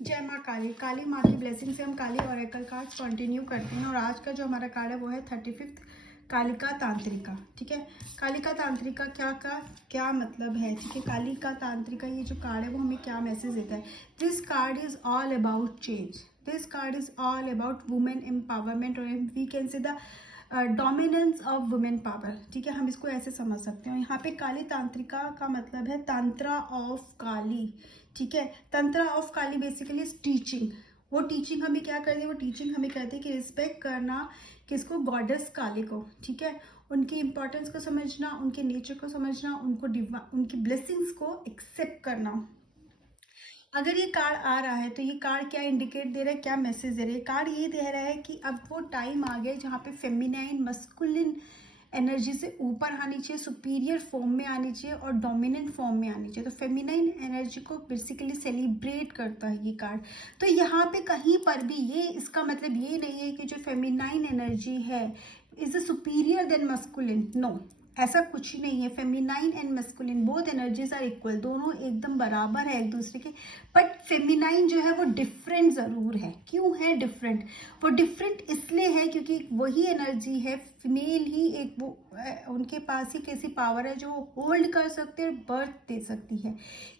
जय माँ काली। काली माँ की ब्लेसिंग से हम काली ऑरेकल कार्ड्स कंटिन्यू करते हैं और आज का जो हमारा कार्ड है वो है 35th कालिका तांत्रिका। ठीक है, कालिका तांत्रिका क्या मतलब है। ठीक है, कालिका तांत्रिका ये जो कार्ड है वो हमें क्या मैसेज देता है। This card is all about change. This card is all about women empowerment और we can say the dominance of women power. ठीक है, हम इसको ऐसे समझ सकते हैं। यहाँ पे काली तांत्रिका का मतलब है तंत्रा ऑफ काली। ठीक है, tantra of Kali basically teaching. वो टीचिंग हमें क्या करती है, वो टीचिंग हमें कहती है कि रिस्पेक्ट करना किसको, गॉडेस काली को। ठीक है, उनकी इंपॉर्टेंस को समझना, उनके नेचर को समझना, उनकी ब्लेसिंग्स को एक्सेप्ट करना। अगर ये कार्ड आ रहा है तो ये कार्ड क्या इंडिकेट दे रहा है, क्या मैसेज दे रहा है। कार्ड ये दे रहा है कि अब वो टाइम आ गया जहाँ पे फेमिनाइन मस्कुलिन एनर्जी से ऊपर आनी चाहिए, सुपीरियर फॉर्म में आनी चाहिए और डोमिनेंट फॉर्म में आनी चाहिए। तो फेमिनाइन एनर्जी को बेसिकली सेलिब्रेट करता है ये कार्ड। तो यहाँ पे कहीं पर भी ये इसका मतलब ये नहीं है कि जो फेमिनाइन एनर्जी है is superior than masculine. No, ऐसा कुछ ही नहीं है। Feminine and masculine both energies are equal, दोनों एकदम बराबर है एक दूसरे के। बट फेमिनाइन जो है वो डिफरेंट ज़रूर है। क्यों है डिफरेंट? वो डिफरेंट इसलिए है क्योंकि वही एनर्जी है, फीमेल ही एक वो उनके पास ही कैसी पावर है जो होल्ड कर सकते हैं, बर्थ दे सकती है।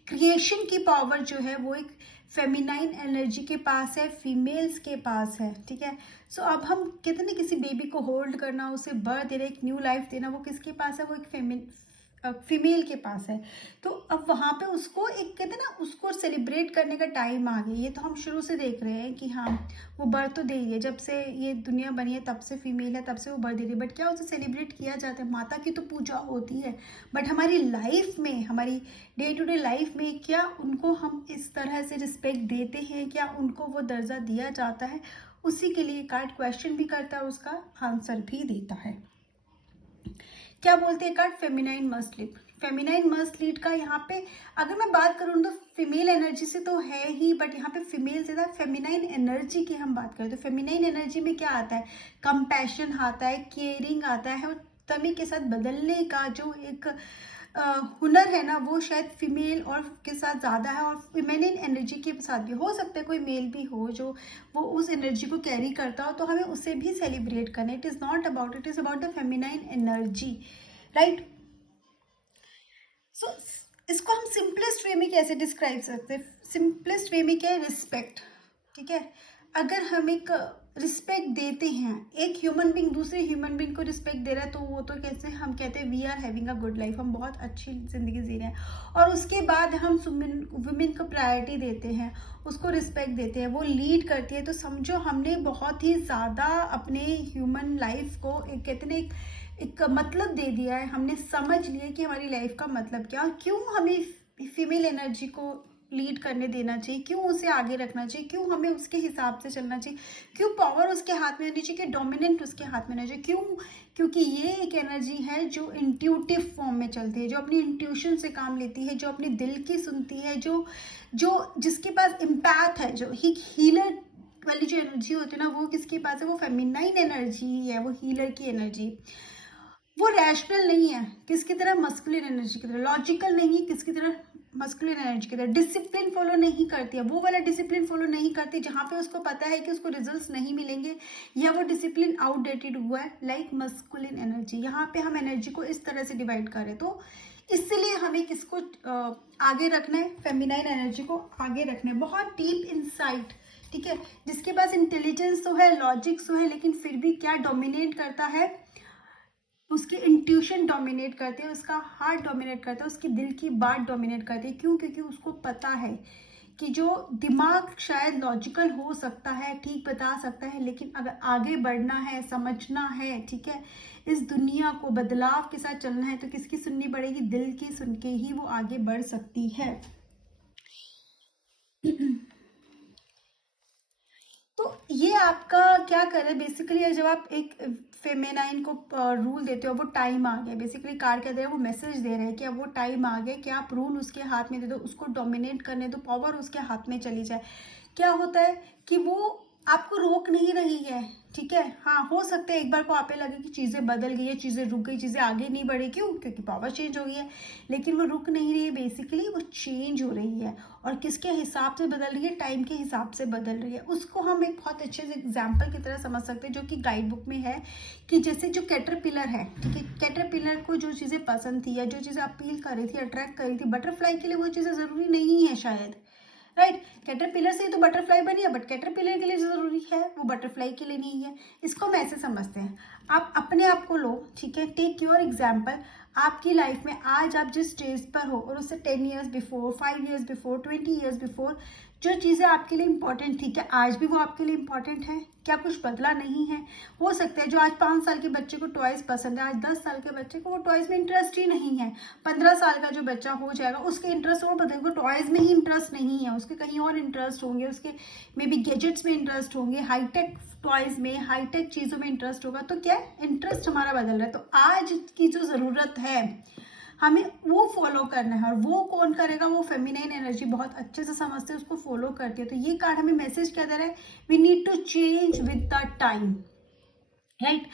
क्रिएशन की पावर जो है वो एक फेमिनाइन एनर्जी के पास है, फीमेल्स के पास है। ठीक है, सो अब हम कहते हैं किसी बेबी को होल्ड करना, उसे बर्थ देना, एक न्यू लाइफ देना, वो किसके पास है, वो एक फीमेल के पास है। तो अब वहाँ पे उसको एक कहते हैं ना, उसको सेलिब्रेट करने का टाइम आ गया। ये तो हम शुरू से देख रहे हैं कि हाँ वो बर्थ तो दे रही है, जब से ये दुनिया बनी है तब से फीमेल है, तब से वो बर्थ दे रही है। बट क्या उसे सेलिब्रेट किया जाता है? माता की तो पूजा होती है, बट हमारी लाइफ में, हमारी डे टू डे लाइफ में क्या उनको हम इस तरह से रिस्पेक्ट देते हैं, क्या उनको वो दर्जा दिया जाता है? उसी के लिए कार्ड क्वेश्चन भी करता है, उसका आंसर भी देता है। क्या बोलते हैं card? Feminine must lead. Feminine must lead का यहाँ पे अगर मैं बात करूँ तो फीमेल एनर्जी से तो है ही, बट यहाँ पे फीमेल से ज़्यादा फेमिनाइन एनर्जी की हम बात करें तो फेमिनाइन एनर्जी में क्या आता है? कंपैशन आता है, केयरिंग आता है, और तमी के साथ बदलने का जो एक हुनर है ना, वो शायद फीमेल और के साथ ज़्यादा है, और फेमिनिन एनर्जी के साथ भी हो सकता है कोई मेल भी हो जो वो उस एनर्जी को कैरी करता हो, तो हमें उसे भी सेलिब्रेट करना। It is not about, it is about the feminine energy, right. So इसको हम सिंपलेस्ट वे में कैसे डिस्क्राइब सकते हैं? सिंपलेस्ट वे में क्या है? रिस्पेक्ट। ठीक है, अगर हम एक रिस्पेक्ट देते हैं, एक ह्यूमन बींग दूसरे ह्यूमन बींग को रिस्पेक्ट दे रहा है, तो वो तो कैसे हम कहते हैं we are having a good life, हम बहुत अच्छी ज़िंदगी जी रहे हैं। और उसके बाद हम वुमेन को प्रायोरिटी देते हैं, उसको रिस्पेक्ट देते हैं, वो लीड करती है, तो समझो हमने बहुत ही ज़्यादा अपने ह्यूमन लाइफ को एक कहते हैं एक मतलब दे दिया है। हमने समझ लिया कि हमारी लाइफ का मतलब क्या, क्यों हमें फीमेल एनर्जी को लीड करने देना चाहिए, क्यों उसे आगे रखना चाहिए, क्यों हमें उसके हिसाब से चलना चाहिए, क्यों पावर उसके हाथ में आनी चाहिए, कि डोमिनेंट उसके हाथ में आना चाहिए। क्यों? क्योंकि ये एक एनर्जी है जो इंट्यूटिव फॉर्म में चलती है, जो अपनी इंट्यूशन से काम लेती है, जो अपने दिल की सुनती है, जो जो जिसके पास इम्पैथ है, जो हीलर वाली जो एनर्जी होती है ना, वो किसके पास है? वो फेमिनाइन एनर्जी है, वो हीलर की एनर्जी। वो रैशनल नहीं है, किसकी तरह? मस्कुलिन एनर्जी की तरह। लॉजिकल नहीं, किसकी तरह? मस्कुलिन एनर्जी की तरह। डिसिप्लिन फॉलो नहीं करती है, वो वाला डिसिप्लिन फॉलो नहीं करती जहाँ पे उसको पता है कि उसको रिजल्ट्स नहीं मिलेंगे, या वो डिसिप्लिन आउटडेटेड हुआ है, लाइक मस्कुलिन एनर्जी। यहाँ पे हम एनर्जी को इस तरह से डिवाइड करें तो इसलिए हमें किसको आगे रखना है? फेमिनाइन एनर्जी को आगे रखना है, बहुत डीप इंसाइट। ठीक है, जिसके पास इंटेलिजेंस तो है, लॉजिक्स तो है, लेकिन फिर भी क्या डोमिनेट करता है? उसकी इंट्यूशन डोमिनेट करती है, उसका हार्ट डोमिनेट करता है, उसकी दिल की बात डोमिनेट करती है। क्यों? क्योंकि उसको पता है कि जो दिमाग शायद लॉजिकल हो सकता है, ठीक बता सकता है, लेकिन अगर आगे बढ़ना है, समझना है, ठीक है, इस दुनिया को बदलाव के साथ चलना है, तो किसकी सुननी पड़ेगी? दिल की सुन के ही वो आगे बढ़ सकती है। तो ये आपका क्या करे बेसिकली, जब आप एक फेमेनाइन को रूल देते हो, वो टाइम आ गया। बेसिकली कार्ड क्या दे रहा है? वो मैसेज दे रहे हैं कि अब वो टाइम आ गया कि आप रूल उसके हाथ में दे दो, उसको डोमिनेट करने दो, पावर उसके हाथ में चली जाए। क्या होता है कि वो आपको रोक नहीं रही है, ठीक है। हाँ, हो सकता है एक बार को आप लगे कि चीज़ें बदल गई है, चीज़ें रुक गई, चीज़ें आगे नहीं बढ़ी, क्यों? क्योंकि पावर चेंज हो गई है। लेकिन वो रुक नहीं रही है, बेसिकली वो चेंज हो रही है। और किसके हिसाब से बदल रही है? टाइम के हिसाब से बदल रही है। उसको हम एक बहुत अच्छे से एग्जाम्पल की तरह समझ सकते हैं, जो कि गाइड बुक में है, कि जैसे जो कैटरपिलर है, ठीक है, कैटरपिलर को जो चीज़ें पसंद थी या जो चीज़ें अपील कर रही थी, अट्रैक्ट कर रही थी, बटरफ्लाई के लिए वो चीज़ें ज़रूरी नहीं है शायद, राइट। कैटरपिलर से ही तो बटरफ्लाई बनी है, बट कैटरपिलर के लिए जरूरी है, वो बटरफ्लाई के लिए नहीं है। इसको हम ऐसे समझते हैं, आप अपने आप को लो, ठीक है, टेक योर एग्जाम्पल। आपकी लाइफ में आज आप जिस स्टेज पर हो और उससे 10 years before, 5 years before, 20 years before जो चीज़ें आपके लिए इंपॉर्टेंट थी, क्या आज भी वो आपके लिए इंपॉर्टेंट है? क्या कुछ बदला नहीं है? हो सकता है जो आज 5 साल के बच्चे को टॉयज पसंद है, आज 10 साल के बच्चे को वो टॉयज में इंटरेस्ट ही नहीं है। 15 साल का जो बच्चा हो जाएगा उसके इंटरेस्ट और बदलेगा, टॉयज में ही इंटरेस्ट नहीं है, उसके कहीं और इंटरेस्ट होंगे, उसके मे बी गैजेट्स में इंटरेस्ट होंगे, हाईटेक टॉयज में, हाईटेक चीज़ों में इंटरेस्ट होगा। तो क्या इंटरेस्ट हमारा बदल रहा है। तो आज की जो ज़रूरत है हमें वो फॉलो करना है, और वो कौन करेगा? वो फेमिनाइन एनर्जी बहुत अच्छे से समझते हैं, उसको फॉलो करती है। तो ये कार्ड हमें मैसेज क्या दे रहा है? We need to change with the time, right.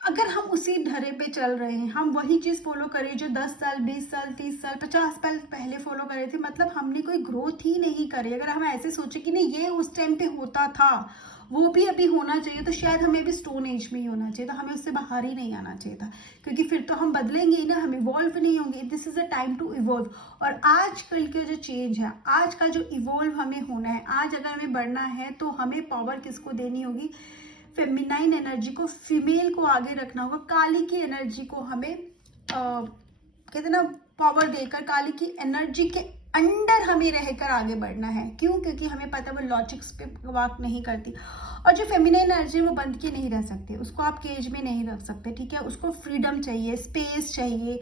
अगर हम उसी ढरे पे चल रहे हैं, हम वही चीज़ फॉलो करें जो 10 साल, 20 साल, 30 साल, 50 साल पहले फॉलो करे थे, मतलब हमने कोई ग्रोथ ही नहीं करी। अगर हम ऐसे सोचे कि नहीं ये उस टाइम पे होता था, वो भी अभी होना चाहिए, तो शायद हमें भी स्टोन एज में ही होना चाहिए था, हमें उससे बाहर ही नहीं आना चाहिए था, क्योंकि फिर तो हम बदलेंगे ही ना, हम इवॉल्व नहीं होंगे। This is a time to evolve. और आज कल के जो चेंज है, आज का जो इवॉल्व हमें होना है, आज अगर हमें बढ़ना है तो हमें पावर किसको देनी होगी? फेमिनाइन एनर्जी को, फीमेल को आगे रखना होगा। काली की एनर्जी को हमें कहते ना पावर देकर, काली की एनर्जी के अंडर हमें रहकर आगे बढ़ना है। क्यों? क्योंकि हमें पता है वो लॉजिक्स पे वर्क नहीं करती। और जो फेमिनाइन एनर्जी वो बंद के नहीं रह सकते, उसको आप केज में नहीं रख सकते, ठीक है। उसको फ्रीडम चाहिए, स्पेस चाहिए।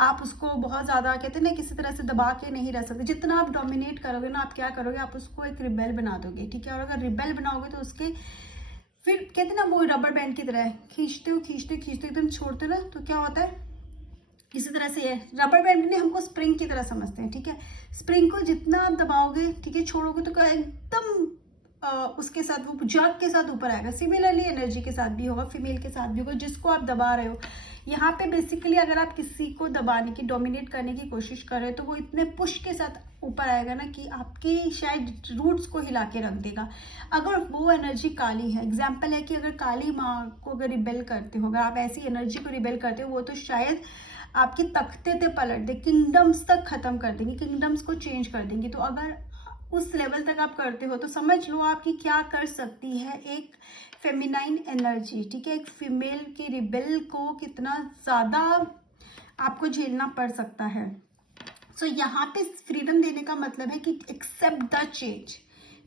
आप उसको बहुत ज़्यादा कहते हैं ना किसी तरह से दबा के नहीं रह सकते। जितना आप डोमिनेट करोगे ना, आप क्या करोगे? आप उसको एक रिबेल बना दोगे, ठीक है। और अगर रिबेल बनाओगे तो उसके फिर कहते ना वो रबर बैंड की तरह है, खींचते हो खींचते खींचते एकदम छोड़ते हो ना, तो क्या होता है? इसी तरह से है रबर बैंड ने हमको स्प्रिंग की तरह समझते हैं, ठीक है। स्प्रिंग को जितना आप दबाओगे, ठीक है, छोड़ोगे तो क्या एकदम उसके साथ वो जर्क के साथ ऊपर आएगा। सिमिलरली एनर्जी के साथ भी होगा, फीमेल के साथ भी होगा, जिसको आप दबा रहे हो। यहाँ पे बेसिकली अगर आप किसी को दबाने की, डोमिनेट करने की कोशिश कर रहे हो, तो वो इतने पुश के साथ ऊपर आएगा ना कि आपके शायद रूट्स को हिला के रख देगा। अगर वो एनर्जी काली है, एग्जाम्पल है कि अगर काली माँ को अगर रिबेल करते हो, अगर आप ऐसी एनर्जी को रिबेल करते हो, वो तो शायद आपके तख्ते पे पलट दे, किंगडम्स तक खत्म कर देंगी, किंगडम्स को चेंज कर देंगी। तो अगर उस लेवल तक आप करते हो तो समझ लो आपकी क्या कर सकती है एक फेमिनाइन एनर्जी, ठीक है। एक फीमेल की रिबेल को कितना ज़्यादा आपको झेलना पड़ सकता है। सो यहाँ पे फ्रीडम देने का मतलब है कि एक्सेप्ट द चेंज,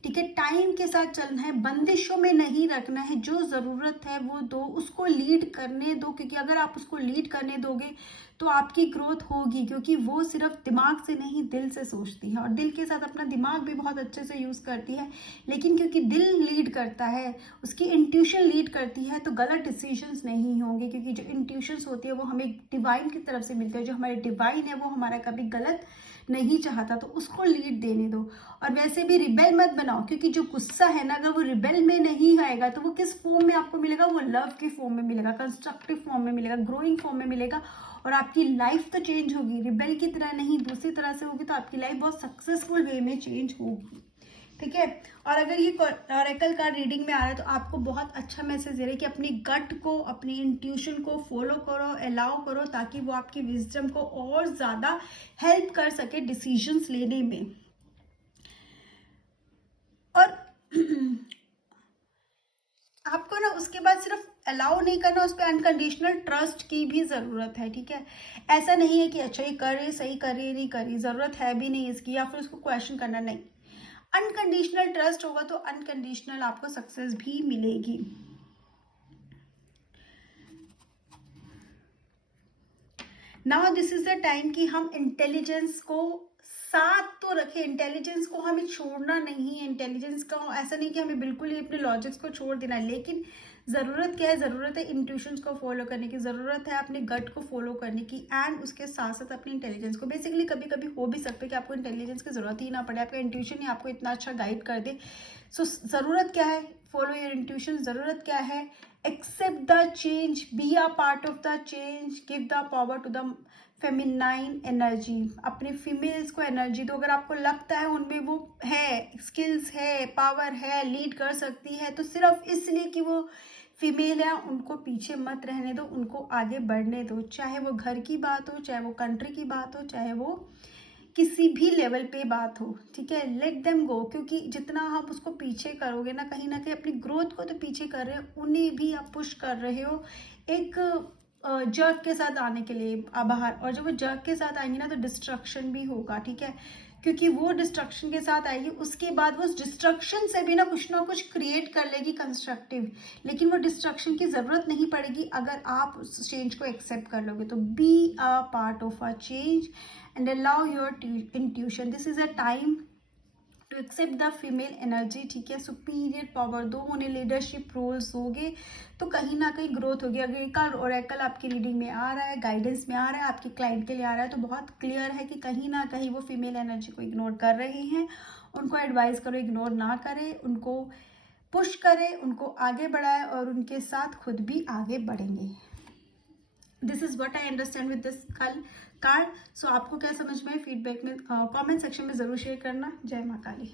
ठीक है। टाइम के साथ चलना है, बंदिशों में नहीं रखना है। जो ज़रूरत है वो दो, उसको लीड करने दो, क्योंकि अगर आप उसको लीड करने दोगे तो आपकी ग्रोथ होगी, क्योंकि वो सिर्फ दिमाग से नहीं दिल से सोचती है, और दिल के साथ अपना दिमाग भी बहुत अच्छे से यूज़ करती है। लेकिन क्योंकि दिल लीड करता है, उसकी इंट्यूशन लीड करती है, तो गलत डिसीजंस नहीं होंगे, क्योंकि जो इंट्यूशंस होती है वो हमें डिवाइन की तरफ से मिलती है। जो हमारे डिवाइन है वो हमारा कभी गलत नहीं चाहता, तो उसको लीड देने दो। और वैसे भी रिबेल मत बनाओ, क्योंकि जो गुस्सा है ना, अगर वो रिबेल में नहीं आएगा तो वो किस फॉर्म में आपको मिलेगा? वो लव की फॉर्म में मिलेगा, कंस्ट्रक्टिव फॉर्म में मिलेगा, ग्रोइंग फॉर्म में मिलेगा। और आपकी लाइफ तो चेंज होगी, रिबेल की तरह नहीं, दूसरी तरह से होगी, तो आपकी लाइफ बहुत सक्सेसफुल वे में चेंज होगी, ठीक है। और अगर ये ऑरेकल कार्ड रीडिंग में आ रहा है तो आपको बहुत अच्छा मैसेज दे रहा है कि अपनी गट को, अपनी इंट्यूशन को फॉलो करो, अलाउ करो, ताकि वो आपकी विजडम को और ज़्यादा हेल्प कर सके डिसीजंस लेने में। और आपको ना उसके बाद सिर्फ अलाउ नहीं करना, उस पर अनकंडीशनल ट्रस्ट की भी ज़रूरत है, ठीक है। ऐसा नहीं है कि अच्छा ये कर रही, सही कर रही, नहीं कर रही, ज़रूरत है भी नहीं इसकी, या फिर उसको क्वेश्चन करना, नहीं। अनकंडीशनल ट्रस्ट होगा तो अनकंडीशनल आपको सक्सेस भी मिलेगी। Now this is the time कि हम इंटेलिजेंस को साथ तो रखे। इंटेलिजेंस को हमें छोड़ना नहीं है, इंटेलिजेंस का ऐसा नहीं कि हमें बिल्कुल ही अपने लॉजिक्स को छोड़ देना है, लेकिन ज़रूरत क्या है, ज़रूरत है इंट्यूशंस को फॉलो करने की, ज़रूरत है अपने गट को फॉलो करने की, एंड उसके साथ साथ अपनी इंटेलिजेंस को। बेसिकली कभी कभी हो भी सकता है कि आपको इंटेलिजेंस की ज़रूरत ही ना पड़े, आपका इंट्यूशन ही आपको इतना अच्छा गाइड कर दे। सो ज़रूरत क्या है, फॉलो योर इंट्यूशन। ज़रूरत क्या है, accept the change, be a part of the change, give the power to the feminine energy. अपने फीमेल्स को एनर्जी दो। अगर आपको लगता है उनमें वो है, स्किल्स है, पावर है, लीड कर सकती है, तो सिर्फ इसलिए कि वो फीमेल है उनको पीछे मत रहने दो, उनको आगे बढ़ने दो। चाहे वो घर की बात हो, चाहे वो कंट्री की बात हो, चाहे वो किसी भी लेवल पे बात हो, ठीक है, लेट देम गो। क्योंकि जितना आप उसको पीछे करोगे ना कहीं अपनी ग्रोथ को तो पीछे कर रहे हो, उन्हें भी आप पुश कर रहे हो एक जर्क के साथ आने के लिए बाहर। और जब वो जर्क के साथ आएंगी ना तो डिस्ट्रक्शन भी होगा, ठीक है, क्योंकि वो डिस्ट्रक्शन के साथ आएगी, उसके बाद वो डिस्ट्रक्शन से भी ना कुछ क्रिएट कर लेगी कंस्ट्रक्टिव। लेकिन वो डिस्ट्रक्शन की ज़रूरत नहीं पड़ेगी अगर आप उस चेंज को एक्सेप्ट कर लोगे। तो be a part of a change and allow your intuition. This is a time to accept the female energy, ठीक है, सुपीरियर पावर दो उन्हें, लीडरशिप रोल्स दोगे तो कहीं ना कहीं ग्रोथ होगी। अगर कल ओरेकल आपकी रीडिंग में आ रहा है, गाइडेंस में आ रहा है, आपके क्लाइंट के लिए आ रहा है, तो बहुत क्लियर है कि कहीं ना कहीं वो फीमेल एनर्जी को इग्नोर कर रहे हैं। उनको एडवाइस करो इग्नोर ना करें, उनको पुश करें, उनको आगे बढ़ाएं और उनके साथ खुद भी आगे बढ़ेंगे। This is what I understand with this card. So आपको क्या समझ में है, फीडबैक में कमेंट सेक्शन में ज़रूर शेयर करना। जय माँ काली।